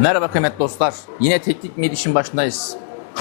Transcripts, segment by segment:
Merhaba kıymetli dostlar. Yine teknik işin başındayız.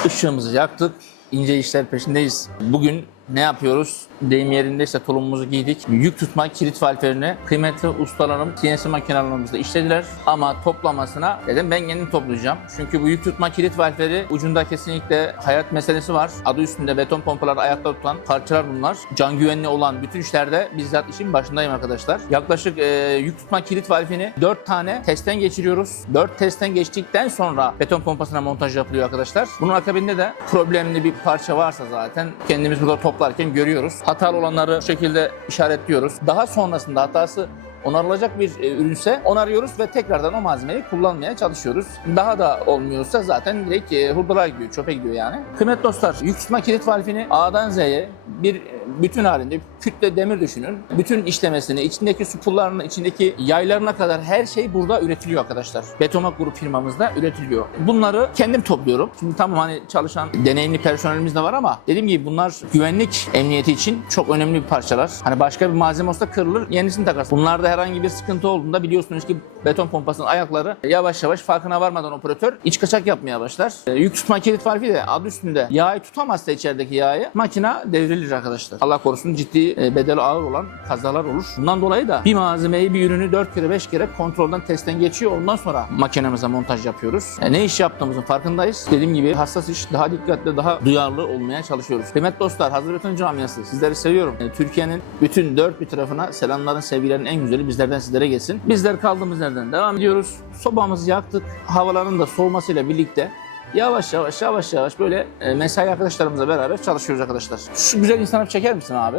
Işığımızı yaktık. ince işler peşindeyiz. Bugün ne yapıyoruz? Deyim yerindeyse tulumumuzu giydik. Yük tutma kilit valflerini kıymetli ustalarım CNC makinalarımızda işlediler. Ama toplamasına dedim ben kendim toplayacağım. Çünkü bu yük tutma kilit valfleri ucunda kesinlikle hayat meselesi var. Adı üstünde beton pompaları ayakta tutan parçalar bunlar. Can güvenli olan bütün işlerde bizzat işin başındayım arkadaşlar. Yaklaşık e, yük tutma kilit valfini 4 tane testten geçiriyoruz. 4 testten geçtikten sonra beton pompasına montaj yapılıyor arkadaşlar. Bunun akabinde de problemli bir parça varsa zaten kendimiz burada toplarken görüyoruz. Hatalı olanları bu şekilde işaretliyoruz. Daha sonrasında hatası onarılacak bir e, ürünse onarıyoruz ve tekrardan o malzemeyi kullanmaya çalışıyoruz. Daha da olmuyorsa zaten direkt e, hurdalığa gidiyor, çöpe gidiyor yani. Kıymetli dostlar, yük kilit valfini A'dan Z'ye bir e, bütün halinde kütle demir düşünün. Bütün işlemesini, içindeki su pullarının, içindeki yaylarına kadar her şey burada üretiliyor arkadaşlar. Betomak Grup firmamızda üretiliyor. Bunları kendim topluyorum. Şimdi tamam hani çalışan deneyimli personelimiz de var ama dediğim gibi bunlar güvenlik emniyeti için çok önemli bir parçalar. Hani başka bir malzeme olsa kırılır, yenisini takarsın. Bunlarda herhangi bir sıkıntı olduğunda biliyorsunuz ki beton pompasının ayakları yavaş yavaş farkına varmadan operatör iç kaçak yapmaya başlar. E, Yük tutma kilit valfi de adı üstünde yağı tutamazsa içerideki yağı makina devrilir arkadaşlar. Allah korusun ciddi e, bedeli ağır olan kazalar olur. Bundan dolayı da bir malzemeyi bir ürünü 4 kere 5 kere kontrolden testten geçiyor. Ondan sonra makinemize montaj yapıyoruz. E, ne iş yaptığımızın farkındayız. Dediğim gibi hassas iş daha dikkatli daha duyarlı olmaya çalışıyoruz. Kıymetli dostlar Hazır Beton Camiası sizleri seviyorum. E, Türkiye'nin bütün dört bir tarafına selamların sevgilerin en güzeli bizlerden sizlere gelsin. Bizler kaldığımız yerden devam ediyoruz. Sobamızı yaktık. Havaların da soğumasıyla birlikte Yavaş yavaş yavaş yavaş böyle e, mesai arkadaşlarımızla beraber çalışıyoruz arkadaşlar. Şu güzel insanı çeker misin abi?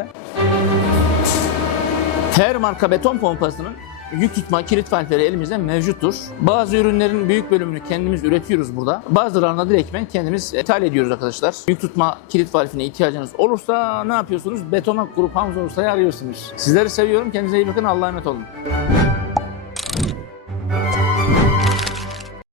Her marka beton pompasının yük tutma kilit valfleri elimizde mevcuttur. Bazı ürünlerin büyük bölümünü kendimiz üretiyoruz burada. Bazılarını da direktmen kendimiz ithal ediyoruz arkadaşlar. Yük tutma kilit valfine ihtiyacınız olursa ne yapıyorsunuz? Betonak Grup Hamza arıyorsunuz. Sizleri seviyorum. Kendinize iyi bakın. Allah'a emanet olun.